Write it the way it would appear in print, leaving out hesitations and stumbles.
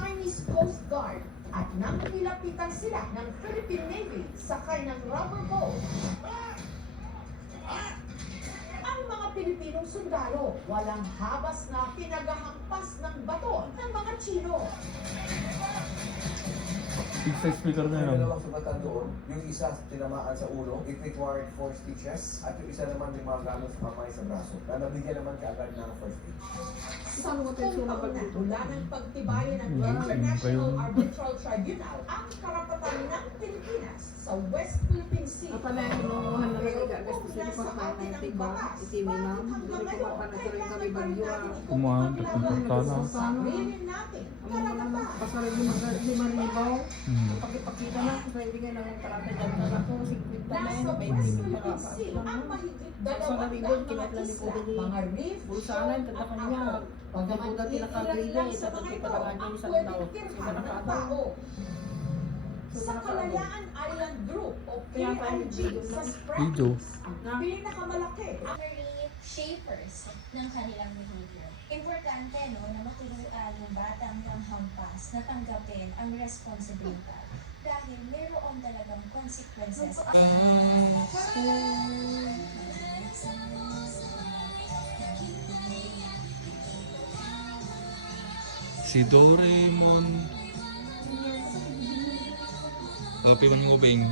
Chinese Coast Guard at nang nilapitan sila ng Philippine Navy sakay ng rubber boat. Ang mga Pilipinong sundalo walang habas na pinagahampas ng baton ng mga Chino. Big size speaker na May yun. dalawang sugatan doon. Yung isa tinamaan sa ulo, it required 4 stitches. At yung isa naman may mga gamot sa kamay sa braso. Na nabigyan naman kaagad ng first aid. Sa mula ng pagtibayan ng Hmm, International kayo. Arbitral Tribunal ang karapatan ng Pilipinas sa West Philippine Sea. Apa na yung inuuhan na Pero nagagas kung ko sa nasa department atin ng ang tiba, batas, itiminam, bakit hanggang hindi ko ngayon mapanatuloy kailangan kami pa rin bagyo. natin ito Kumain, ipaglaban? tatlong Sabihin natin, karapatan. Pasarin yung mga limang Hmm. pagkipakita na, sa hindi nga ng karata dyan na ako, 50 na Nasa yun, West 20 Philippine para Sea ang mahigit Sa 200 nabigod, mga kinatlan ni isla, Kuya ni mga reef, Bulsanan, shore, tanda at ka niya. atoll. Bagaman Pagkabuda iilan pinakagrida, lang isa sa pa mga ito talaga niya ang isang pwedeng tao. tirhan Isa ng nakaabaw. tao. So, Sa nakaabaw. Kalayaan Island Group o Kaya tayo KIG video sa na. Video. Spratlys, ang pinakamalaki ang Primary shapers ng kanilang behavior. Importante no, na maturuan ng batang hampas na tanggapin ang responsibilidad dahil mayroon talagang consequences. Si Doraemon. Happy man mo, Bing.